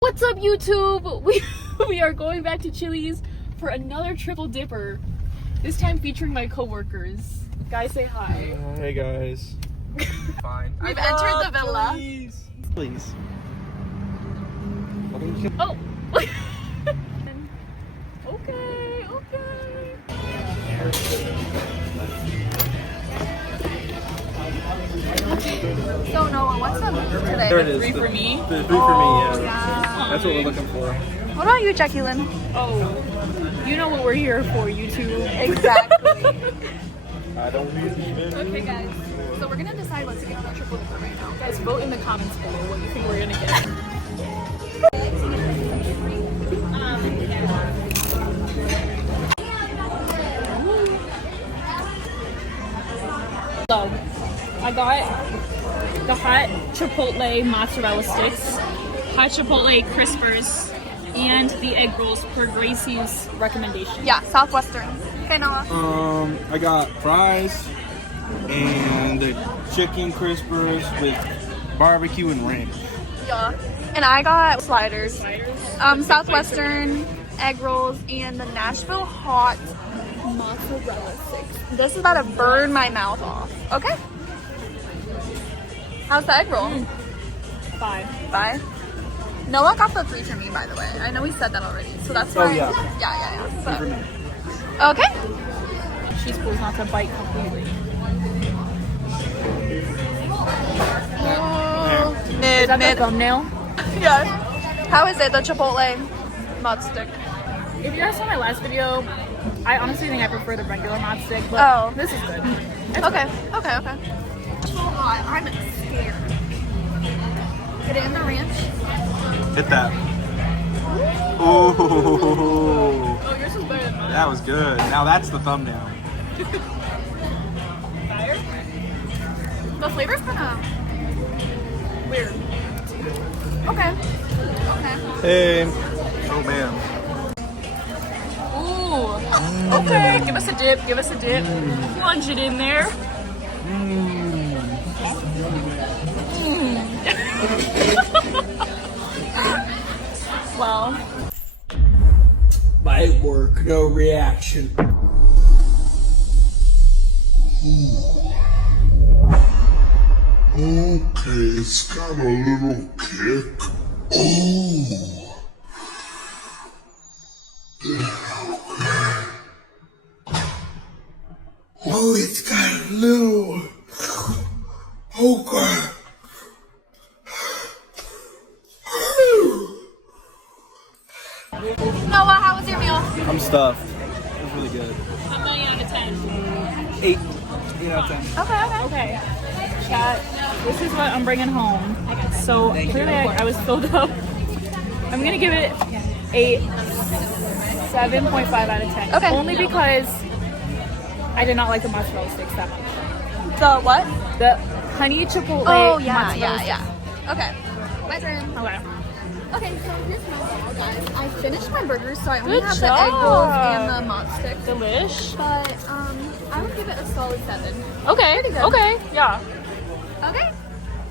What's up, YouTube? We are going back to Chili's for another triple dipper. This time featuring my coworkers. Guys, say hi. Hey guys. Fine. We've entered the villa. Please. Oh. Okay. So Noah, what's the menu today? There it is. Three for me? The three for me, yeah. Yeah. That's what we're looking for. What about you, Jackie Lynn? Oh, you know what we're here for, YouTube. Exactly. I don't even. Okay, guys. So we're gonna decide what to get on our triple dipper right now. Guys, vote in the comments below what you think we're gonna get. So, I got the hot chipotle mozzarella sticks, hot chipotle crispers, and the egg rolls per Gracie's recommendation. Yeah, Southwestern. Okay, Noah. I got fries and the chicken crispers with barbecue and ranch. Yeah. And I got sliders. Southwestern egg rolls and the Nashville hot mozzarella sticks. This is about to burn my mouth off. Okay. How's the egg roll? 5. Bye. Noah got the 3 for me, by the way. I know we said that already, so that's Oh, why. yeah. Yeah. Three for me. Okay. She's supposed not to bite completely. Is that the thumbnail? Yeah. How is it, the Chipotle mud stick? If you guys saw my last video, I honestly think I prefer the regular mod stick, but Oh. this is good. Okay. So hot. I'm scared. Get it in the ranch. Hit that. Ooh. Oh, yours is better than mine. That was good. Now that's the thumbnail. Fire? The flavor's kind of weird. Okay. Hey. Oh man. Ooh. Okay, give us a dip. Plunge it in there. Well, Might work, no reaction. Okay, it's got a little kick. Oh. Oh, it's got a little. Oh, God. Noah, how was your meal? I'm stuffed. It was really good. how many out of 10? 8. 8 out of 10. Okay. Okay, chat. This is what I'm bringing home. So clearly I was filled up. I'm gonna give it a 7.5 out of 10. Okay. Only because I did not like the mozzarella sticks that much. The what? The honey chipotle. Oh, yeah. mozzarella sticks. Okay. My turn. Okay. Okay, so here's my meal, guys. I finished my burgers, so I only Good have the egg rolls job. and the mod stick. Delish. But I would give it a solid 7. Okay. Pretty good. Okay. Yeah. Okay.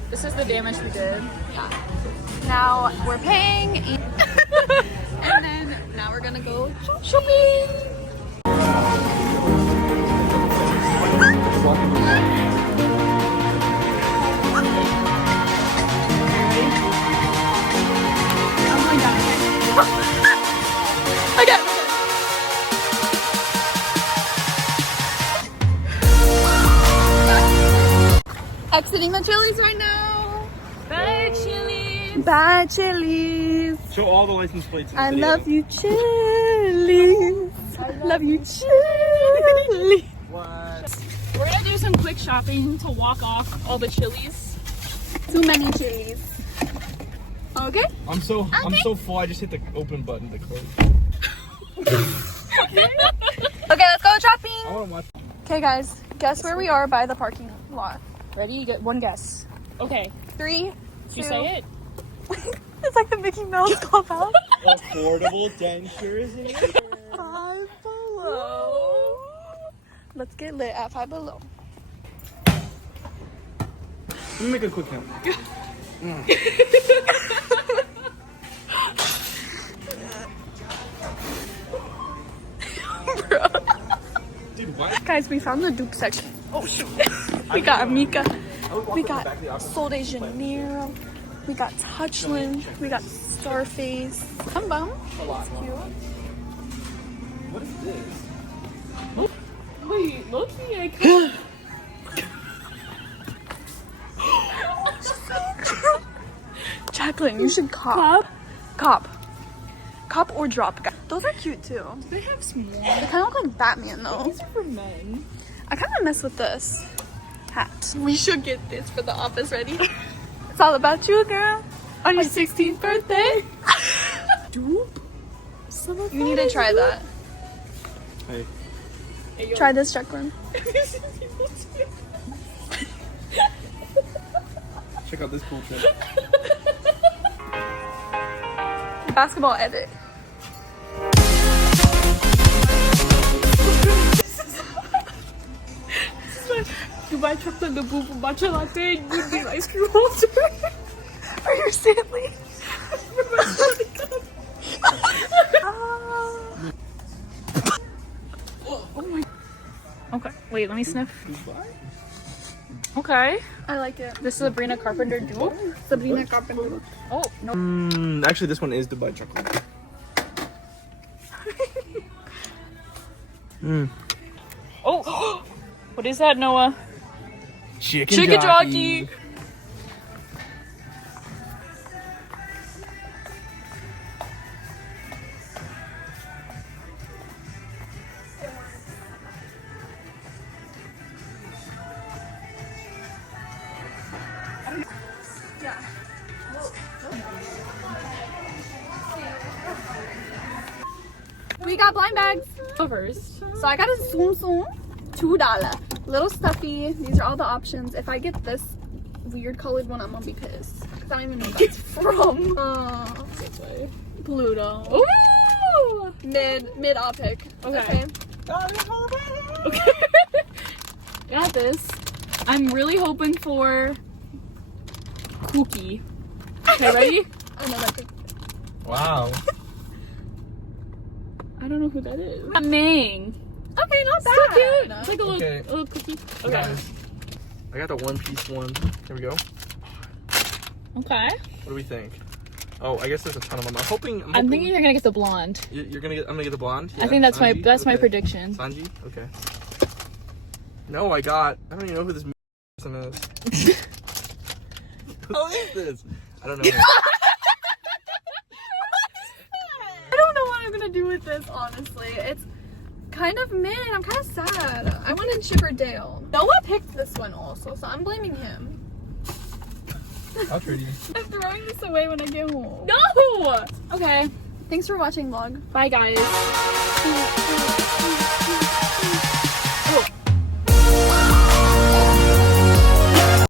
This is the damage we did. Yeah. Now we're paying, and then now we're gonna go shopping. I'm going down. Okay. Exiting the Chili's right now. Bye, Chili. Bye, Chili's. Show all the license plates in the I video. love you, Chili's. Love you, Chili's. What? We're gonna do some quick shopping to walk off all the Chili's. Too many Chili's. Okay. I'm so full. I just hit the open button to close. Okay, let's go shopping. I want to watch. Okay, guys, guess where we are by the parking lot. Ready? You get one guess. Okay. 3, 2. Did you say it? It's like the Mickey Mouse clubhouse. Affordable dentures. 5 Below. Let's get lit at 5 Below. Let me make a quick count. Guys, we found the dupe section. Oh shoot. We got Amica. We got Sol de Janeiro. We got Touchland. We got Starface. Bum Bum. That's cute. What is this? Wait, look me, I can't. Jacqueline, you should cop. Cop or drop. Those are cute too. They have small. They kind of look like Batman though. These are for men. I kind of mess with this hat. We should get this for the office ready. It's all about you, girl. On your 16th birthday. Dupe? You need to try that. Hey. Try this, Jacqueline. Check out this cool trick. Basketball edit. Dubai chocolate, the boo boo matcha latte, and you get ice cream holder. Are you Stanley? Okay, wait, let me sniff. Okay. I like it. This is Sabrina Carpenter dupe. Sabrina Carpenter. Oh, no. Actually, this one is Dubai chocolate. Oh! What is that, Noah? Chicken jockey. We got blind bags. Covers. So I got a Zoom Zoom, $2. Little stuffy. These are all the options. If I get this weird colored one, I'm gonna be pissed. Cause I don't even know what that's from. Pluto. Ooh! Mid I'll pick. Okay. Okay. Got this. I'm really hoping for Cookie. Okay, ready? I know that pick. Wow. I don't know who that is. A Mang. Okay, not bad. So cute. It's like a little, Okay. a little cookie. Okay. Guys, I got the One Piece one. Here we go. Okay. What do we think? Oh, I guess there's a ton of them. I'm thinking you're gonna get the blonde. You're gonna get. I'm gonna get the blonde. I Yeah? think that's Sanji? my Okay. prediction. Sanji. Okay. No, I don't even know who this person is. Who is this? I don't know. I don't know what I'm gonna do with this, honestly. It's kind of mid. I'm kind of sad. I wanted Chipper Dale. Noah picked this one also, so I'm blaming him. How pretty. I'm throwing this away when I get home. No! Okay. Thanks for watching, vlog. Bye, guys.